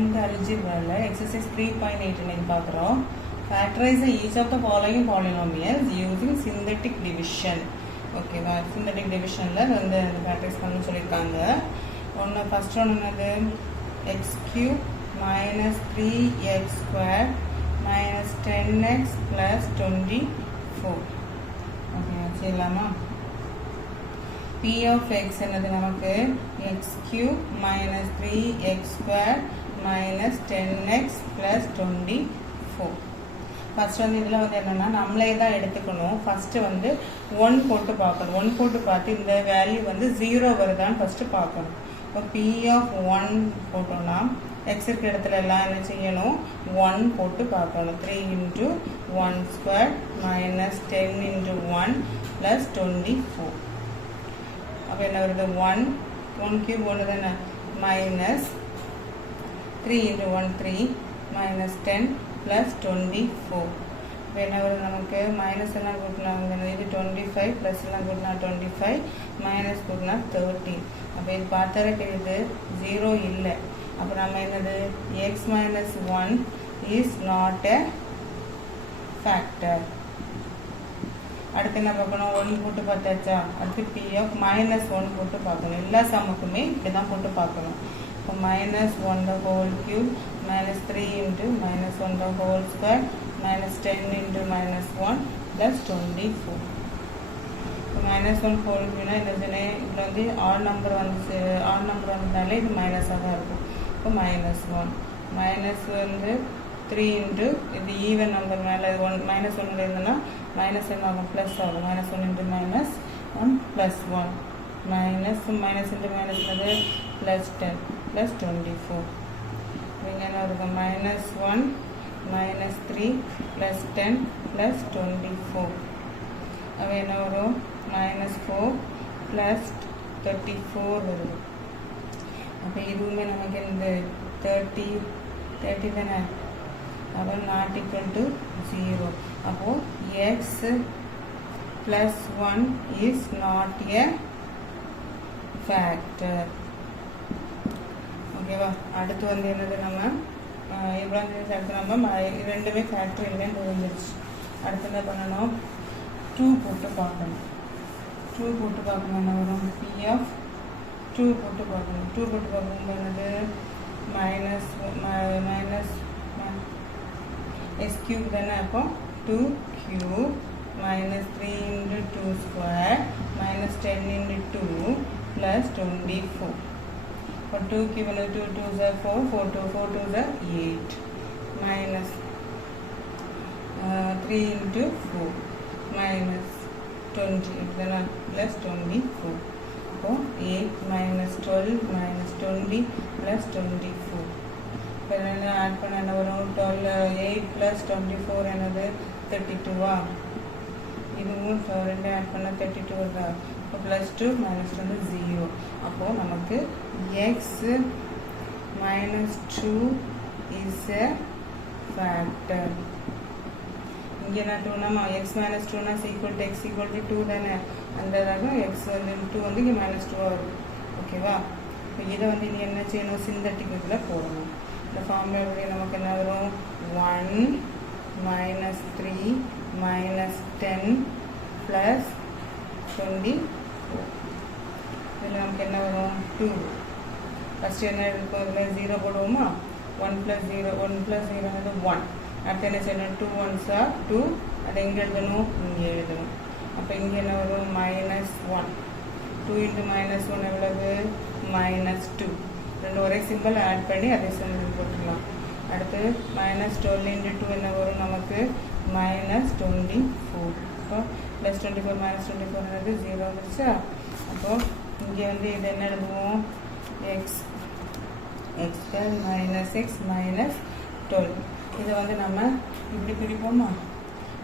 10th algebra exercise 3.8 ன்னு பார்க்குறோம். Factorize each of the following polynomials using synthetic division. ஓகேவா, synthetic divisionல வந்து factorise பண்ண சொல்லியிருக்காங்க. ஃபர்ஸ்ட் ஒன்று என்னது, x cube minus 3x squared minus 10x plus 24. Okay, செய்யலாமா? P of x என்னது நமக்கு x cube minus 3x squared minus 10x plus 24. First வந்து இதில் வந்து என்னென்னா நம்மளே தான் எடுத்துக்கணும். ஃபஸ்ட்டு வந்து 1 போட்டு பார்க்கணும். 1 போட்டு பார்த்து இந்த வேல்யூ வந்து 0 வருதான்னு ஃபஸ்ட்டு பார்க்கணும். இப்போ P of 1 போட்டோம்னா x இருக்கிற இடத்துல எல்லாம் என்ன செய்யணும், 1 போட்டு பார்க்கணும். 3 into 1 squared minus 10 into 1 plus 24. அப்போ என்ன வருது, 1 cube 1 தானே, minus 3 into 1 3 minus 10 plus 24. இப்போ என்ன வருது நமக்கு, மைனஸ் எல்லாம் கூட்டினாங்க, இது 25 ப்ளஸ் எல்லாம் கூட்டினா 25 மைனஸ் கூட்டினா 30. அப்போ இது பார்த்தாலே தெரியுது 0 இல்லை. அப்போ நம்ம என்னது, x minus 1 is not a factor. அடுத்து என்ன பார்க்கணும், 1 போட்டு பார்த்தாச்சா, அடுத்து P of minus 1 போட்டு பார்க்கணும். எல்லா சமுக்குமே இப்படி தான் போட்டு பார்க்கணும். இப்போ minus 1 the whole cube minus 3 into minus 1 the whole square minus 10 into minus 1 plus 24. இப்போ minus 1 whole cube என்னதுன்னு இதில் வந்து ஆட் நம்பர் வந்ததுனாலே இது மைனஸாக தான் இருக்கும். இப்போ minus 1 மைனஸ் வந்து 3 into இது ஈவன் நம்பர் மேலே 1 minus 1 இருந்ததுன்னா மைனஸ் என்ன ஆகும், ப்ளஸ் ஆகும். minus 1 into minus 1 plus 1 minus into minus என்னது plus 10 plus 24. இங்கே என்ன வருது, minus 1 minus 3 plus 10 plus 24. அப்போ என்ன வரும், minus 4 plus 34 வருது. அப்போ இதுவுமே நமக்கு இந்த 30 தானே, அப்போ not equal to 0. அப்போது x plus 1 is not a factor. ஓகேவா, அடுத்து வந்து என்னது, நம்ம இவ்வளோ அடுத்து நம்ம ரெண்டுமே ஃபேக்டர் இல்லைன்னு தெரிஞ்சிருச்சு. அடுத்து என்ன பண்ணணும், 2 போட்டு பார்க்கணும். 2 போட்டு பார்க்கணும் என்ன வரும், P of 2 போட்டு பார்க்கணும். 2 போட்டு பார்க்கும்போது என்னது, மைனஸ் s cube தானே. அப்போ 2 cube minus 3 into 2 square minus 10 into 2 plus 24. For 2 cube 2 2s are 4 4 2s are 8 minus 3 into 4 minus 20 plus 24. So 8 minus 12 minus 20 plus 24. இப்போ என்ன ஆட் பண்ண என்ன வரும், 8 plus 24 என்னது 32வா. இதுவும் ரெண்டு ஆட் பண்ண 32 வருதா. இப்போ ப்ளஸ் 2 மைனஸ் வந்து 0. அப்போது நமக்கு x minus 2 is a factor. இங்கே என்ன 2னா x minus 2னா equal to x equal to 2 தானே. அந்த x வந்து 2 வந்து இங்கே minus 2 வரும். ஓகேவா, இப்போ இதை வந்து இனி என்ன செய்யணும், சிந்தட்டிக் இதில் போடணும். இந்த ஃபார்முலா நமக்கு என்ன வரும், 1 minus 3 minus 10 plus 24. இதில் நமக்கு என்ன வரும், 2. ஃபஸ்ட்டு என்ன இருக்கும், இதில் 0 போடுவோமா. 1 plus 0 வந்து 1. அடுத்து என்ன செய்யணும், 2 1s are 2. அதை எங்கே எழுதணும், இங்கே எழுதணும். அப்போ இங்கே என்ன வரும், minus 1. 2 into minus 1 எவ்வளவு, minus 2. ரெண்டு ஒரே சிம்பிள் ஆட் பண்ணி அதே சிம்பிள் போட்டுக்கலாம். அடுத்து minus 12 into 2 என்ன வரும் நமக்கு, minus 24. இப்போ ப்ளஸ் 24 minus 24 என்னது 0 வந்துருச்சா. அப்போது இங்கே வந்து இது என்ன எழுதுவோம், x minus x minus 12. இதை வந்து நம்ம இப்படி பிரிப்போமா,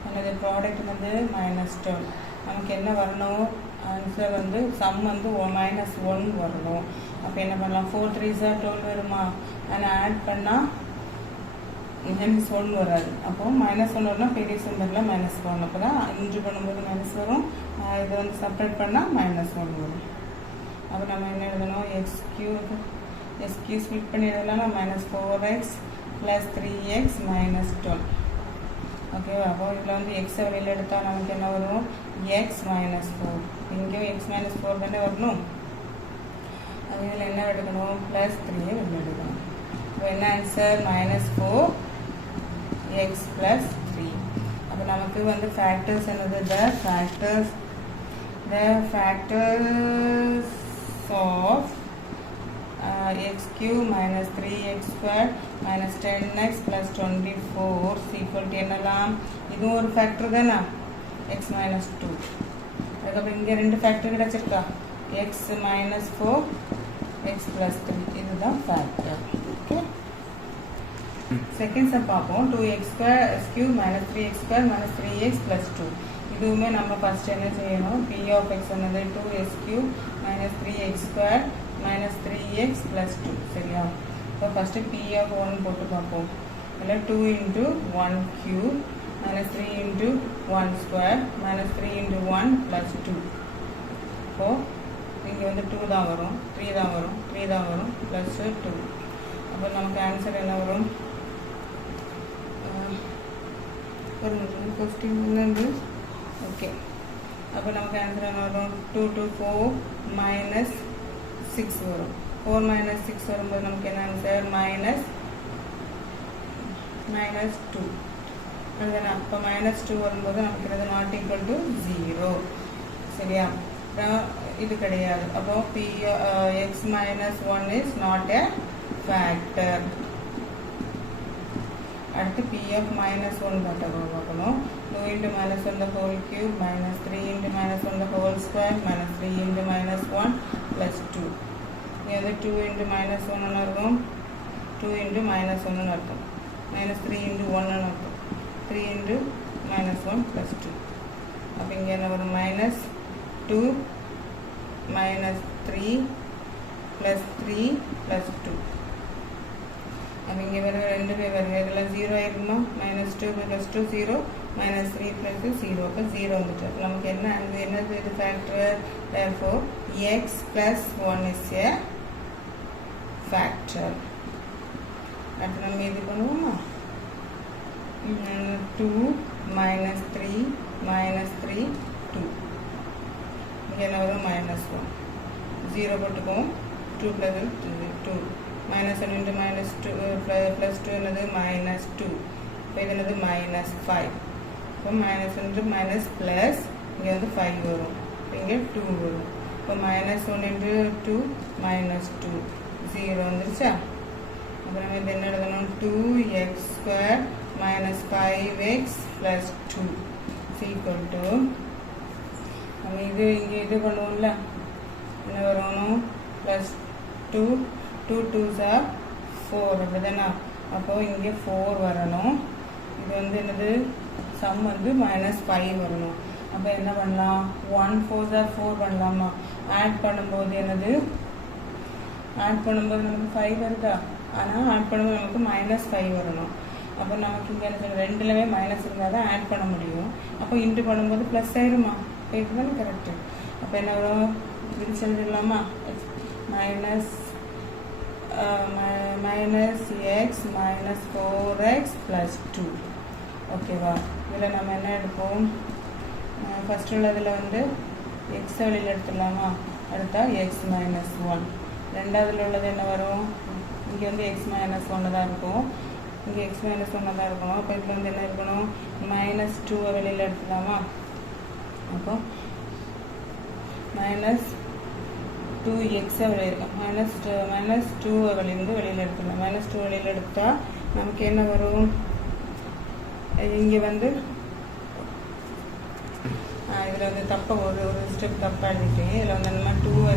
நமது ப்ராடக்ட் வந்து minus 12. நமக்கு என்ன வரணும், ஆன்சர் வந்து சம் வந்து -1 வரணும். அப்போ என்ன பண்ணலாம், 4 3s are 12 வருமா. அதை ஆட் பண்ணால் -1 வராது. அப்போது -1 வரும்னா பெரிய சிம்பிளில் -1. அப்போ தான் இன்ட்ரு பண்ணும்போது மைனஸ் வரும். இதை வந்து செப்பரேட் பண்ணால் -1 வரும். அப்போ நம்ம என்ன எழுதணும், x cube எஸ்கியூ ஸ்பிளிட் பண்ணிடலாம் minus 4x plus 3x minus 12. ஓகேவா? அப்போ இதில் வந்து எக்ஸை வெளியில் எடுத்தால் நமக்கு என்ன வரும்? X minus 4. இங்கேயும் எக்ஸ் மைனஸ் 4 தானே வரணும். அது இதில் என்ன எடுக்கணும்? ப்ளஸ் 3 வெளியில் எடுக்கணும். இப்போ என்ன ஆன்சர்? Minus 4 X plus 3. அப்போ நமக்கு வந்து ஃபேக்டர்ஸ் என்னது? The factors of x cube minus 3x square minus 10x plus 24 equal to என்னலாம்? இதுவும் ஒரு ஃபேக்டர் தானே, x minus 2. அதுக்கப்புறம் இங்கே 2 factor கிடச்சிருக்கா, x minus 4 x plus 3. இதுதான் ஃபேக்டர். ஓகே, செகண்ட் சம் பார்ப்போம். 2x square s cube minus 3x square minus 3x plus 2. இதுவுமே நம்ம ஃபர்ஸ்ட் என்ன செய்யணும்? p of x என்னது? 2s cube minus 3x square minus 3x plus 2. சரியா? இப்போ first p of 1 போட்டு பார்ப்போம். இதில் 2 into 1 cube minus 3 into 1 square minus 3 into 1 plus 2. இப்போ இங்கே வந்து 2 தான் வரும், 3 தான் வரும், 3 தான் வரும், ப்ளஸ் 2. அப்போ நமக்கு ஆன்சர் என்ன வரும்? ஒரு கொஸ்டின் என்னது? ஓகே, அப்போ நமக்கு ஆன்சர் என்ன வரும்? 2 to 4 minus 6 வரும். 4 minus 6 வரும்போது நமக்கு என்ன ஆன்சர்? மைனஸ் 2. அதுதானே? அப்போ மைனஸ் 2 வரும்போது நமக்கு இது நாட் ஈக்குவல் டு 0. சரியா? இது கிடையாது. அப்போ x minus 1 is not a factor. அடுத்து p of minus 1 பார்க்கணும். 2 into minus 1 the whole cube minus 3 into minus 1 the whole square minus 3 into minus 1 plus 2. இங்கே வந்து 2 into minus 1 இருக்கும், 2 into minus 1 இருக்கும், minus 3 into 1 இருக்கும், 3 into minus 1 plus 2. அப்போ இங்கே என்ன வரும்? minus 2 minus 3 plus 3 plus 2. அப்போ இங்கே வேறு 2 பேர் வருது, இதில் 0 ஆயிருக்குமா? minus 2 plus 2 0 minus 3 plus 0. அப்போ 0 வந்துட்டு நமக்கு என்னது இது factor? therefore x plus 1 is a factor. அடுத்து நம்ம இது பண்ணுவோமா? 2 minus 3 minus 3 2. இங்கே என்ன வரும்? minus 1. 0 போட்டுக்குவோம், 2 plus 2 minus 1 into minus 2 plus 2 என்னது? minus 2. இப்போ இது என்னது? minus 5. இப்போ minus into minus plus இங்கே வந்து 5 வரும், இங்கே 2 வரும். இப்போ minus 1 into 2 minus 2 0 வந்துருச்சா? அப்புறம் நம்ம இது என்ன எழுதணும்? 2x square minus 5x plus 2 equal to நம்ம இது இங்கே இது பண்ணுவோம்ல, என்ன வரணும்? Plus 2 2 2s are 4. அப்படிதானே? அப்போது இங்கே 4 வரணும். இது வந்து என்னது? சம் வந்து -5 வரணும். அப்போ என்ன பண்ணலாம்? 1 4s are 4 பண்ணலாமா? ஆட் பண்ணும்போது என்னது? ஆட் பண்ணும்போது நமக்கு 5 வருதா? ஆனால் ஆட் பண்ணும்போது நமக்கு -5 வரணும். அப்போ நமக்கு இங்கே என்ன சொல்ல, ரெண்டுலவே மைனஸ் இருந்தால் தான் ஆட் பண்ண முடியும். அப்போ இன்ட்டு பண்ணும்போது ப்ளஸ் ஆயிருமா? இது தானே கரெக்டு. அப்போ என்ன வரும்? இது செஞ்சிடலாமா? Minus x minus 4x plus 2. ஓகேவா? இதில் நம்ம என்ன எடுப்போம்? ஃபஸ்ட் உள்ளதில் வந்து எக்ஸ் வெளியில் எடுத்துடலாமா? அடுத்தா எக்ஸ் மைனஸ் 1. ரெண்டாவதுல உள்ளது என்ன வரும்? இங்கே வந்து எக்ஸ் மைனஸ் 1 தான் இருக்கும், இங்கே எக்ஸ் மைனஸ் 1 தான் இருக்கணும். அப்போ இதில் வந்து என்ன இருக்கணும்? மைனஸ் 2 வெளியில் எடுத்துக்கலாமா? அப்போ மைனஸ் 2x மைனஸ் 2 வெளியில் எடுத்துக்கலாம். மைனஸ் 2 வெளியில் எடுத்தால் நமக்கு என்ன வரும்? இங்கே வந்து இதில் வந்து தப்பாக ஒரு ஸ்டெப் தப்பாக எழுதிட்டு இதில் வந்து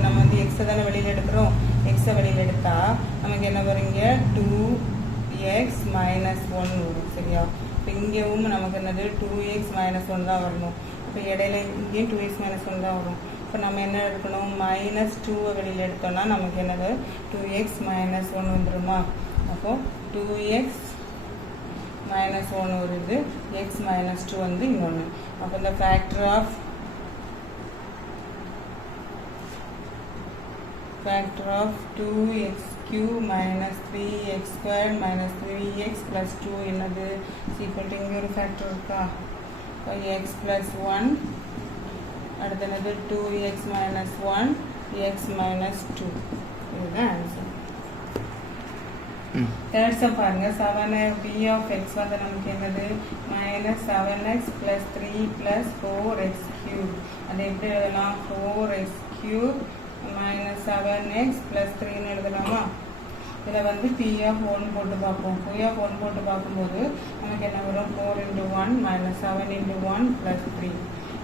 நம்ம வந்து எக்ஸை தானே வெளியில் எடுக்கிறோம். எக்ஸை வெளியில் எடுத்தால் நமக்கு என்ன வரும்? இங்கே 2x மைனஸ் 1 வரும். சரியா? இப்போ இங்கேயும் நமக்கு என்னது? 2x மைனஸ் 1 தான் வரணும். இப்போ இடையில இங்கேயும் 2x மைனஸ் 1 தான் வரும். இப்போ நம்ம என்ன எடுக்கணும்? மைனஸ் 2 வெளியில் எடுத்தோம்னா நமக்கு என்னது? 2x மைனஸ் 1 வந்துடுமா? அப்போது 2x மைனஸ் 1 வருது, எக்ஸ் மைனஸ் 2 வந்து இன்னொன்று. அப்போ இந்த factor of factor of 2x cube minus 3x squared minus 3x plus 2 என்னது is equal to இங்கே ஒரு factor இருக்கா x plus 1 அடுத்து என்னது 2x minus 1 x minus 2 இதுதான் ஆன்சர் third sum பாருங்க 7 p of x வந்து நமக்கு என்னது minus 7x plus 3 plus 4x cube அது எப்படி எழுதலாம் 4x cube minus 7x plus 3 ன்னு எழுதலாமா இதில் வந்து p of 1 போட்டு பார்ப்போம் p of 1 போட்டு பார்க்கும்போது நமக்கு என்ன வரும் 4 into 1 minus 7 into 1 plus 3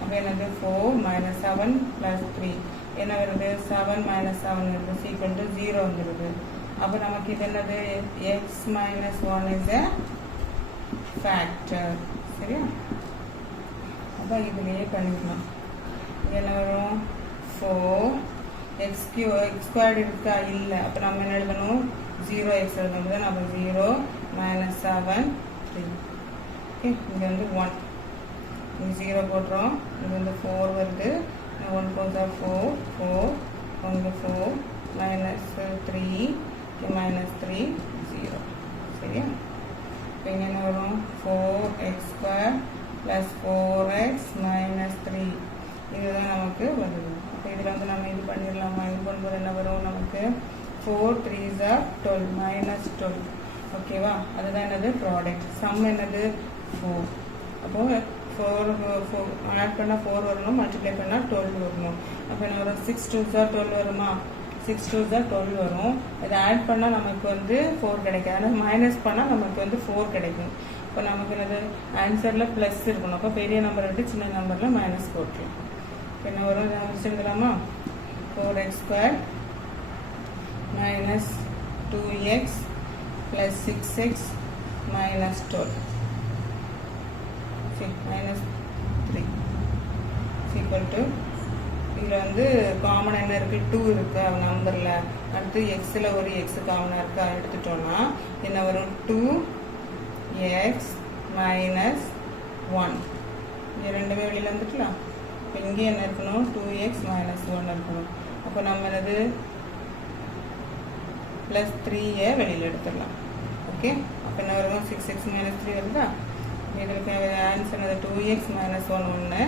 அப்போ என்னது 4 minus 7 plus 3 என்ன வருது 7 minus 7 வருது equal to 0 வந்துடுது அப்போ நமக்கு இது என்னது x minus 1 is a factor சரியா அப்போ இதுலேயே பண்ணிக்கலாம் என்ன வரும் 4 x squared இருக்கா இல்லை அப்போ நம்ம என்ன எழுதணும் 0x எழுதணும் நம்ம 0 minus 7 3 ஓகே இங்கே வந்து 1 இங்கே 0 போட்டுறோம் இது வந்து 4 வருது 1 4 4 4 1 4 minus 3 minus 3 0 சரியா இப்போ இங்கே என்ன வரும் 4x square plus 4x minus 3 இதுதான் நமக்கு வருது அப்போ இதில் வந்து நம்ம இது பண்ணிடலாமா இது பண்ணும்போது என்ன வரும் நமக்கு 4 3s are 12 minus 12 ஓகேவா அதுதான் என்னது ப்ராடக்ட் சம் என்னது 4 அப்போது 4 ஆட் பண்ணால் 4 வரணும் மல்டிப்ளை பண்ணால் 12 வரணும் அப்போ என்ன வரும் 6 2s are 12 வருமா 6 2s are 12 வரும் இதை ஆட் பண்ணால் நமக்கு வந்து 4 கிடைக்காது ஆனால் மைனஸ் பண்ணால் நமக்கு வந்து 4 கிடைக்கும் இப்போ நமக்கு என்னது ஆன்சரில் ப்ளஸ் இருக்கணும் அப்போ பெரிய நம்பர் எடுத்து சின்ன நம்பரில் மைனஸ் போட்டுரும் என்ன வரும் வச்சுருக்கலாமா 4x squared minus 2x plus 6x minus 12 minus 3 equal to இதில் வந்து காமன் என்ன இருக்குது 2 இருக்குது அவன் நம்பரில் அடுத்து எக்ஸில் ஒரு எக்ஸு காமனாக இருக்கா எடுத்துட்டோன்னா என்ன வரும் 2x minus 1 இங்கே ரெண்டுமே வெளியில் வந்துக்கலாம் இப்போ இங்கே என்ன இருக்கணும் 2x minus 1 இருக்கணும் அப்போ நம்ம என்னது ப்ளஸ் 3 வெளியில் எடுத்துடலாம் ஓகே அப்போ என்ன வரும் 6x minus 3 வருதா இதுக்கு ஆன்சர் என்னது 2x minus 1 ஒன்று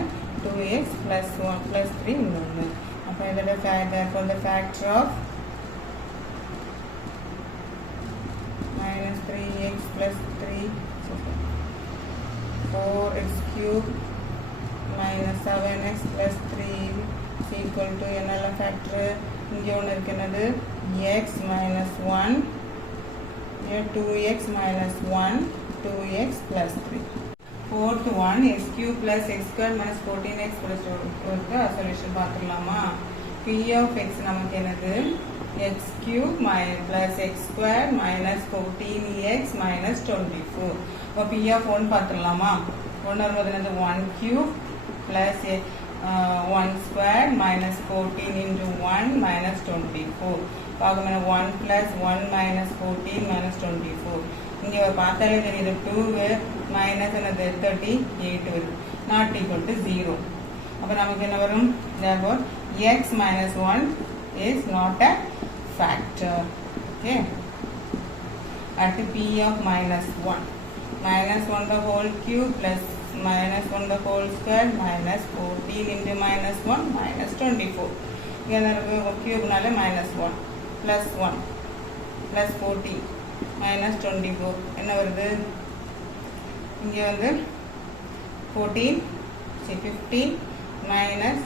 2x plus 1 plus 3 இன்னொன்று அப்போ இதோட for the factor of minus 3x plus 3 4x cube minus 7x plus 3 is equal to என்னெல்லாம் ஃபேக்டர் இங்கே ஒன்று இருக்கு என்னது x minus 1 here 2x minus 1 2x plus 3 4th one x cube plus x squared minus 14x plus 4 solution பார்த்துடலாமா p of x நமக்கு என்னது x cube plus x squared minus 14x minus 24 இப்போ p of 1 பார்த்துடலாமா 1 வரும்போது என்னது 1 cube plus 1 squared minus 14 into 1 minus 24 பார்க்கும் 1 plus 1 minus 14 minus 24 இங்கே பார்த்தாலே தெரியுது 2 மைனஸ் என்னது 38 வருது நாட் ஈக்குவல் டு 0 அப்போ நமக்கு என்ன வரும் therefore x minus 1 is not a factor okay at p of minus 1 minus 1 the whole cube plus minus 1 the whole square minus 14 into minus 1 minus 24 இங்கே என்ன இருக்கு கியூப்னால minus 1 plus 1 plus 14 minus 24 என்ன வருது இங்கே வந்து 15 minus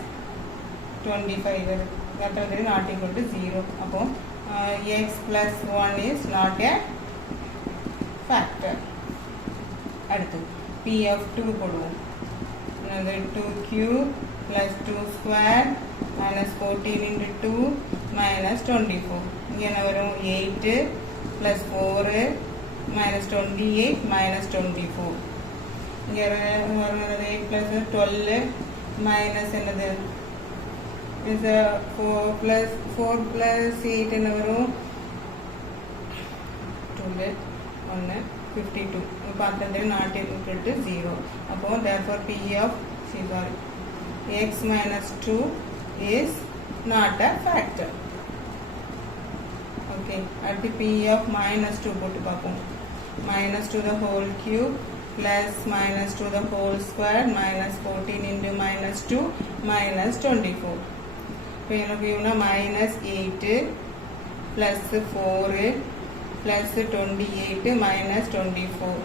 25 வருது அப்புறம் not equal to 0 அப்போ x plus 1 is not a factor அடுத்து p of 2 போடுவோம் என்னது 2 cube plus 2 square minus 14 into 2 minus 24 இங்கே என்ன வரும் 8 plus 4 minus 28 minus 24 இங்கே வருகிறது 8 plus 12 minus என்னது is 4 plus 8 என்ன வரும் 12 1 52 பார்த்தது not equal to 0 அப்போ therefore p of x minus 2 is not a factor okay அடுத்து p of -2 போட்டு பார்ப்போம். -2 the whole cube plus -2 the whole square minus 14 into -2 minus 24. இப்போ எனக்கு இவனா -8 plus 4 plus 28 minus 24.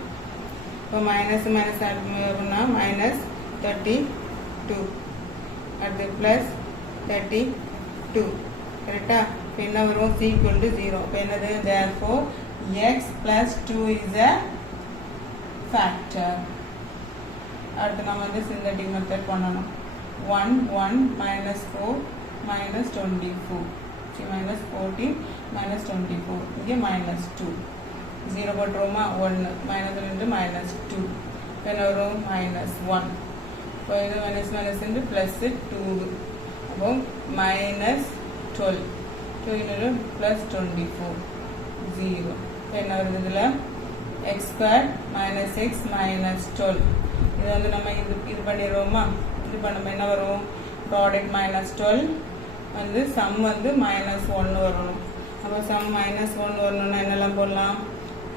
இப்போ மைனஸ் மைனஸ் வரும்னா -32 அடுத்து ப்ளஸ் 32 கரெக்டா. இப்போ என்ன வரும் ஈக்குவல் டு 0. இப்போ என்னது therefore x plus 2 is a factor. அடுத்து நம்ம வந்து சிந்தட்டிக் மெத்தட் பண்ணணும். 1 1 minus 4 minus 24 minus 14 minus 24 இங்கே -2 0 போட்டுருவோமா 1 மைனஸ் இன்ட்டு -2 என்ன வரும் -1. இப்போ இது மைனஸ் மைனஸ் இன்ட்டு ப்ளஸ் 2 அப்போ -12 2 ப்ளஸ் 24 0. இப்போ என்ன வருது இதில் x² - x -12 இது வந்து நம்ம இது பண்ணிடுவோமா. இது பண்ணும்போது என்ன வரும் ப்ராடக்ட் -12 வந்து சம் வந்து -1 வரணும். அப்போ சம் -1 வரணும்னா என்னெல்லாம் போடலாம்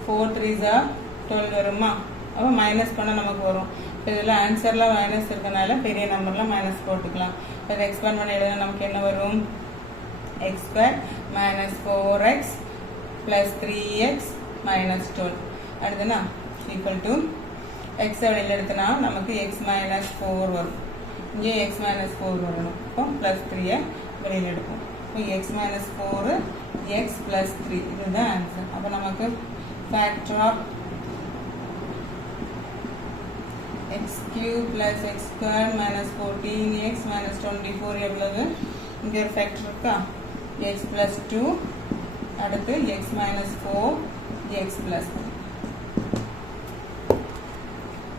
4 3s are 12 வருமா. அப்போ மைனஸ் பண்ணால் நமக்கு வரும். இப்போ இதில் ஆன்சரில் மைனஸ் இருக்கனால பெரிய நம்பரில் மைனஸ் போட்டுக்கலாம். இப்போ இதை எக்ஸ்பேண்ட் பண்ணி எழுத நமக்கு என்ன வரும் x² - 4x + 3x - 12 அடுத்துனா equal to X வெளியில் எடுத்தனா நமக்கு x - 4 வரும். இங்கே x - 4 வரணும். இப்போ +3 வெளியில் எடுப்போம். இப்போ x - 4 x + 3 இதுதான் ஆன்சர். அப்போ நமக்கு factor of x³ + x² - 14x - 24 எவ்வளவு இங்கே ஒரு ஃபேக்டர் இருக்கா x + 2 அடுத்து x - 4 x + 3.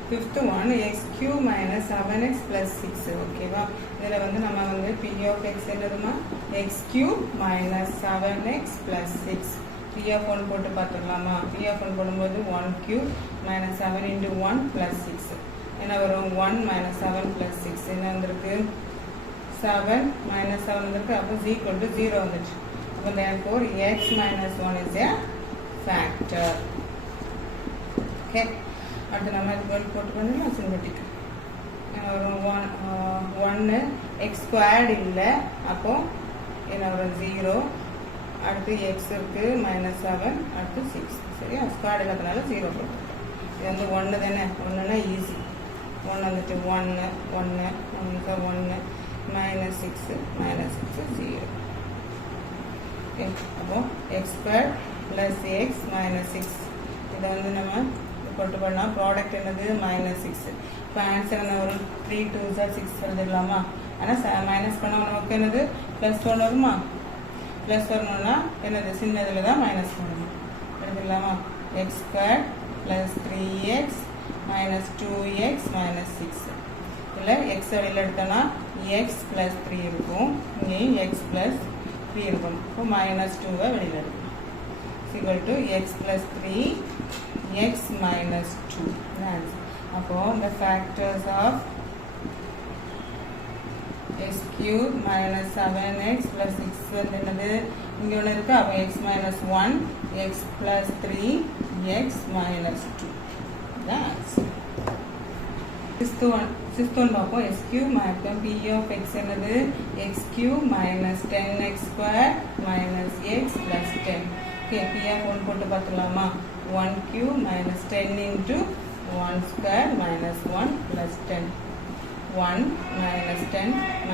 Fifth one x³ - 7x + 6 ஓகேவா. இதில் வந்து நம்ம வந்து p of x என்னதுமா x³ - 7x + 6 p of 1 போட்டு பார்த்துக்கலாமா. p of 1 போடும்போது 1³ - 7 into 1 + 6 என்ன வரும் 1 - 7 + 6 என்ன வந்திருக்கு 7 - 7 வந்திருக்கு. அப்போ ஈக்குவல் டு 0 வந்துச்சு. அப்போ therefore x - 1 is a factor. Okay அடுத்து நம்ம இது போட்டு பண்ணலாம் சிந்தட்டிக் வரும் 1 x² இல்லை அப்போ என்ன வரும் 0 அடுத்து x இருக்கு -7 அடுத்து 6 சரியா. ஸ்கொயர் இல்லாதனால 0 போட்டு இது வந்து 1 தானே 1னா ஈஸி 1 வந்துட்டு 1 1 1 1 -6 -6 0. ஓகே அப்போ x² + x - 6 இதை வந்து நம்ம போட்டு பண்ணால் ப்ராடக்ட் என்னது -6. இப்போ ஆன்சர் என்ன வரும் 3 2s are 6 எழுதிடலாமா. ஆனால் மைனஸ் பண்ணால் நமக்கு என்னது +1 வருமா. ப்ளஸ் வரணும்னா என்னது சின்னதில் தான் மைனஸ் பண்ணணும். எழுதிடலாமா x² + 3x - 2x - 6 இல்லை எக்ஸ் வெளியில் எடுத்தோன்னா x + 3 இருக்கும். இங்கேயும் x + 3 இருக்கும். இப்போ -2 வெளியில் எடுக்கணும். ஈக்குவல் டு x + 3 x - 2 அப்போ the factors of x³ - 7x + 6 வந்து என்னது இங்கே ஒன்று இருக்குது. அப்போ x - 1 x + 3 x - 2 sixth one பார்ப்போம். x³ மாற்றம் p of x என்னது x³ - 10x² - x + 10 okay. p of 1 போட்டு பார்த்துக்கலாமா 1³ - 10 into 1² - 1 + 10 1 - 10 -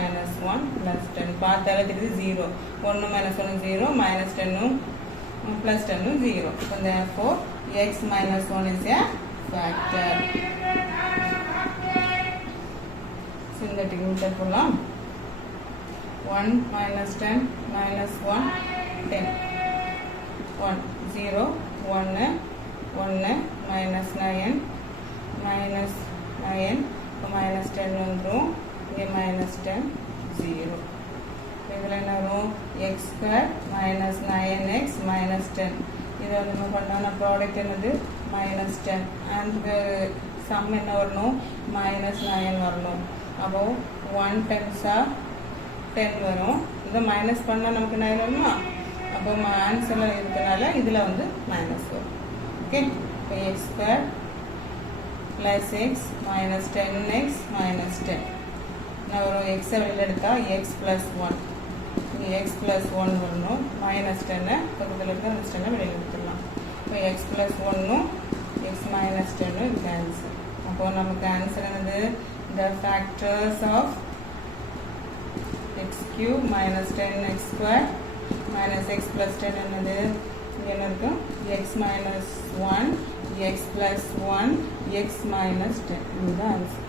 1 + 10 பார்த்தாலே தெரியுது 0 1 - 1 0 -10 +10 0. So therefore x - 1 is a factor. synthetic method போடலாம் 1 - 10 - 1 10 1 0 1 1 -9 -9 -10 வந்துடும். இங்கே -10 0. இதில் என்ன வரும் x² - 9x - 10 இதை வந்து நம்ம பண்ணோம்னா ப்ராடக்ட் என்னது -10 அண்ட் சம் என்ன வரணும் -9 வரணும். அப்போ 1 10s are 10 வரும். இதை மைனஸ் பண்ணால் நமக்கு 9 வருமா. அப்போ இப்போ ஆன்சரில் இருக்கிறனால இதில் வந்து மைனஸ் வரும். ஓகே, இப்போ X square plus X minus 10x minus 10. நான் ஒரு எக்ஸை வெளியில் எடுத்தால் எக்ஸ் ப்ளஸ் 1, இங்கே எக்ஸ் ப்ளஸ் 1 வரணும். மைனஸ் 10 பக்கத்தில் இருக்க மைனஸ் 10 வெளியில் எடுத்துடலாம். இப்போ எக்ஸ் ப்ளஸ் 1 எக்ஸ் மைனஸ் 10 இது கேன்சல். அப்போது நமக்கு ஆன்சர் என்னது? The factors of x cube minus 10x square minus x plus 10 என்னது? இங்கே என்ன இருக்கும்? X minus 1 x plus 1 x minus 10 இதுதான் ஆன்சர்.